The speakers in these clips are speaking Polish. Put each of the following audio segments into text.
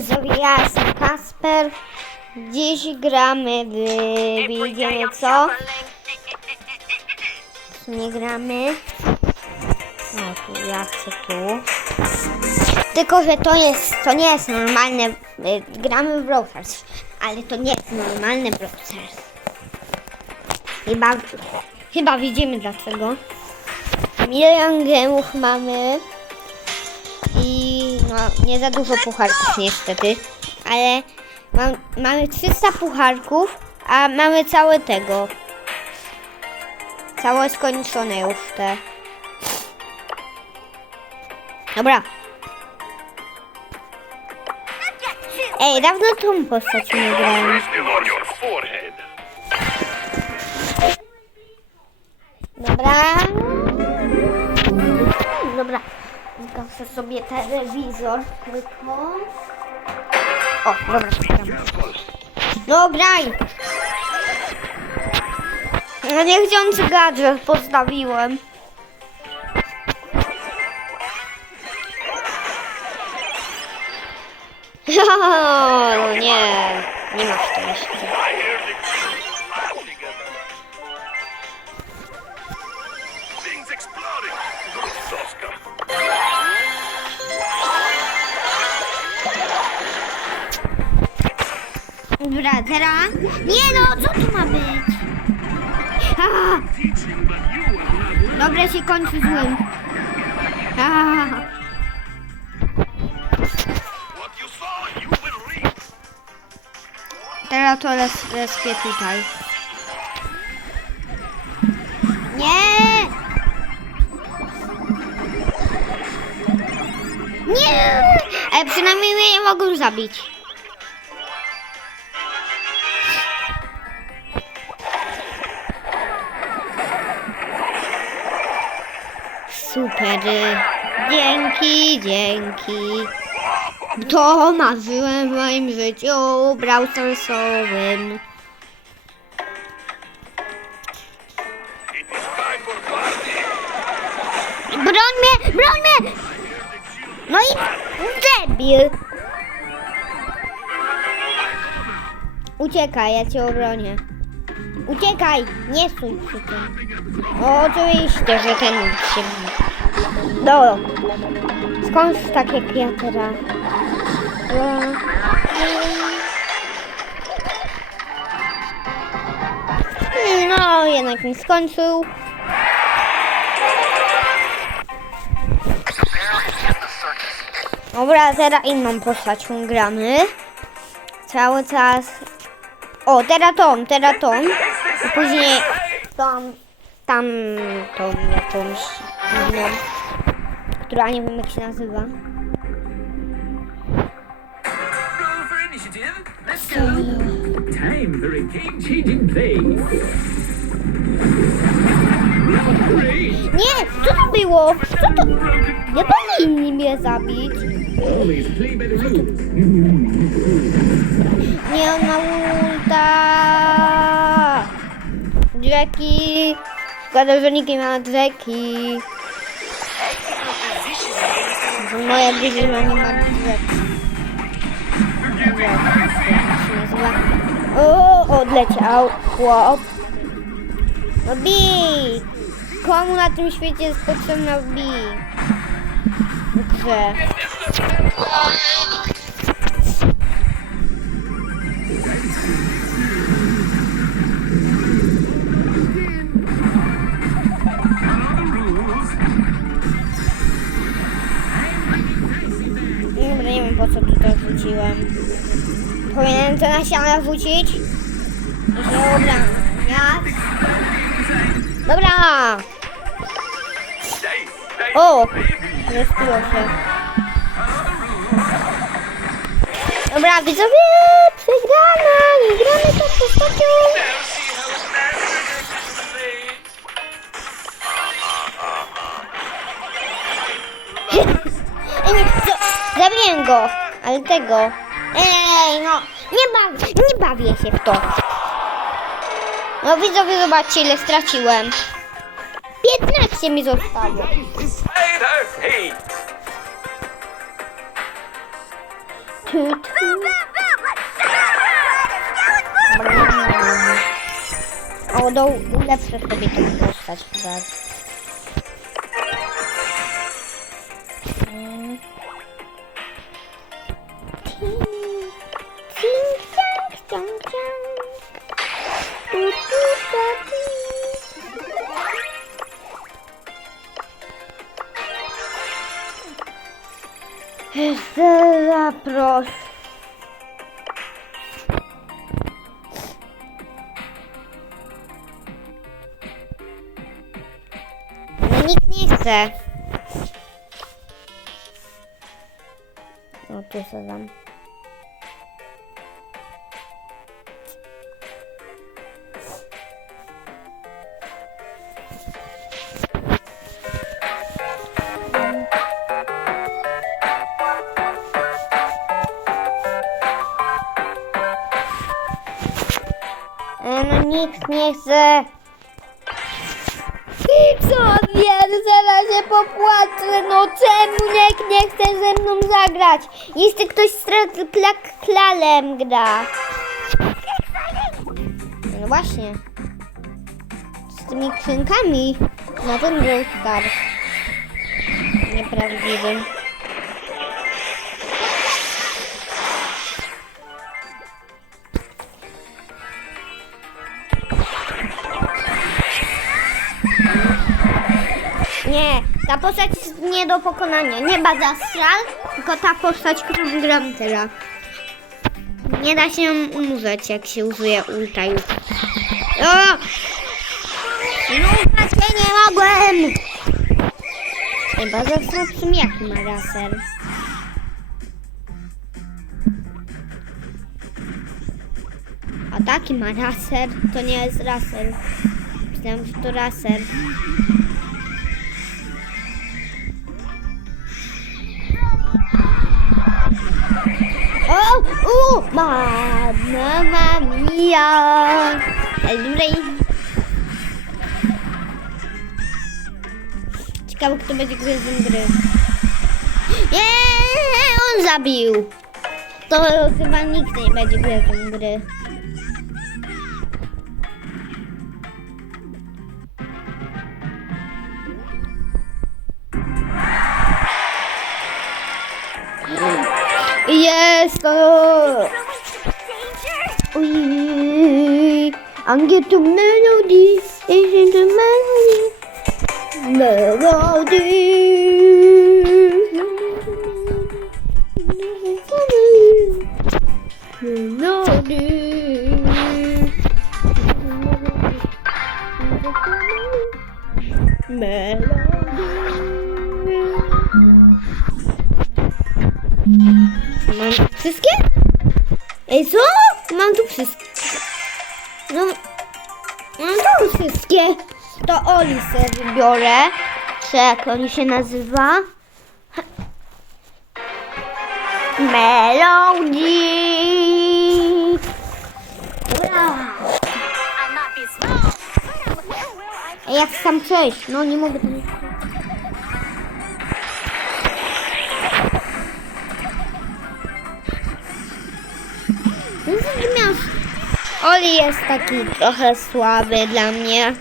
widzowie, ja jestem Kasper. Dziś gramy w... Widzimy co? Nie gramy. O, tu ja chcę tu. Tylko, że to jest, to nie jest normalne. y, Gramy w Brawl Stars, ale to nie jest normalne Brawl Stars. Chyba, chyba widzimy dlaczego. Milion gemów mamy. No, nie za dużo pucharków niestety, ale mam, mamy 300 pucharków, a mamy całe tego. Całe skończone już te. Dobra. Ej, dawno tą postać nie grałem. Dobra. Dobra. Zgaszę sobie telewizor tylko. O, dobra, czekam. No graj! No niechciący gadżet postawiłem. No nie, nie ma szczęścia. Dobra, teraz. Nie no, co tu ma być? Ha! Dobra, się kończy złym. Ha! What you saw, you will reap. Teraz to res, respię tutaj. Nie! Nie! Ale przynajmniej mnie nie mogą zabić. Super. Dzięki, dzięki. To marzyłem w moim życiu brał sensowym. Broń mnie, broń mnie! No i debil. Uciekaj, ja cię obronię. Uciekaj, nie stój przy tym. Oczywiście, że ten się... No. Skąd tak jak ja teraz? No, jednak mi skończył. Dobra, teraz inną postacią gramy. Cały czas. O, teraz tą, teraz tą. I później tą, tam, tą jakąś inną, która nie wiem jak się nazywa. Time for a game-changing play. Nie, co to było? Co to? Nie powinni mnie zabić. Nie, ona ulta. Jackie. Szkoda, że nikt nie ma. Bo Moja drużyna nie ma nazywa? O, odleciał chłop. No bij! Komu na tym świecie jest potrzebna bij? Grze. Dobra, nie wiem po co tutaj wrzuciłem. Powinienem to wrzucić? I się ubrałem. Ja? Dobra! O! Zespiło się. Dobra, widzowie, przegrana! Nie gramy nasty play. Ej, nie? Zabiję go! Ale tego... Ej, no! Nie, baw, nie bawię się w to! No widzowie, zobaczcie ile straciłem. 15 mi zostało. Hey there, hey. tu, tu. O, do, ulepszę sobie tą postać chyba. No nikt nie chce. No tu dam. Nie chce. I co wiem, zaraz się popłaczę. No czemu nikt nie chce ze mną zagrać? Jeszcze ktoś z tra- kla- klalem gra. No właśnie. Z tymi krzynkami na ten Brawl Stars. Nieprawdziwym. Ta postać jest nie do pokonania. Nie Baza Stral, tylko ta postać, którą gram teraz. Nie da się umrzeć, jak się użyje ulta już. O! Ruszać się nie mogłem! Chyba Stral w jaki ma laser? A taki ma laser, to nie jest laser. Myślałem, że to laser. Mamma mia. Dobrej. Ciekawe, kto będzie gwiazdą gry. Nie, on zabił. To chyba nikt nie będzie gwiazdą gry. Jest to. Ojej. And get the melody. Isn't the melody? Melody. Melody. Melody. Mam wszystkie? Ej, co? Mam tu wszystkie. No, mam tu wszystkie. To Oli sobie wybiorę. Czy jak oni się nazywa? Melody. Jak tam przejść? No nie mogę tam Natomiast Oli jest taki trochę słaby dla mnie.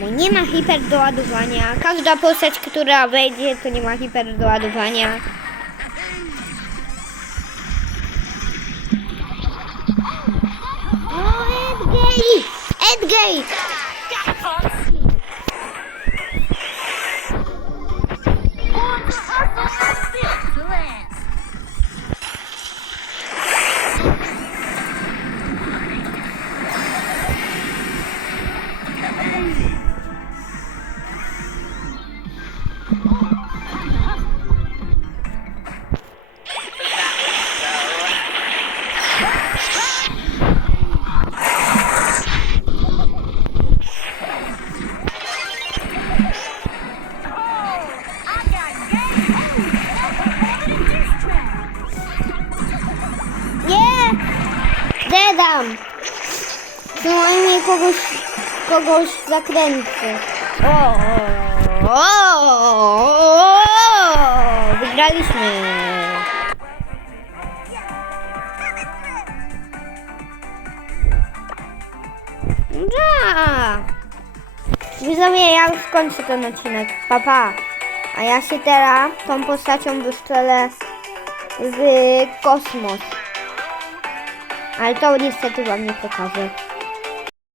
Bo nie ma hiperdoładowania. Każda postać, która wejdzie, to nie ma hiperdoładowania. O, Edgay! Edgay! Kogoś, kogoś zakręcę. O, o, o, o, Wygraliśmy. Ja. Widzowie, ja już ten odcinek. Pa, pa. A ja się teraz tą postacią wystrzelę w kosmos. Ale to niestety wam nie pokażę.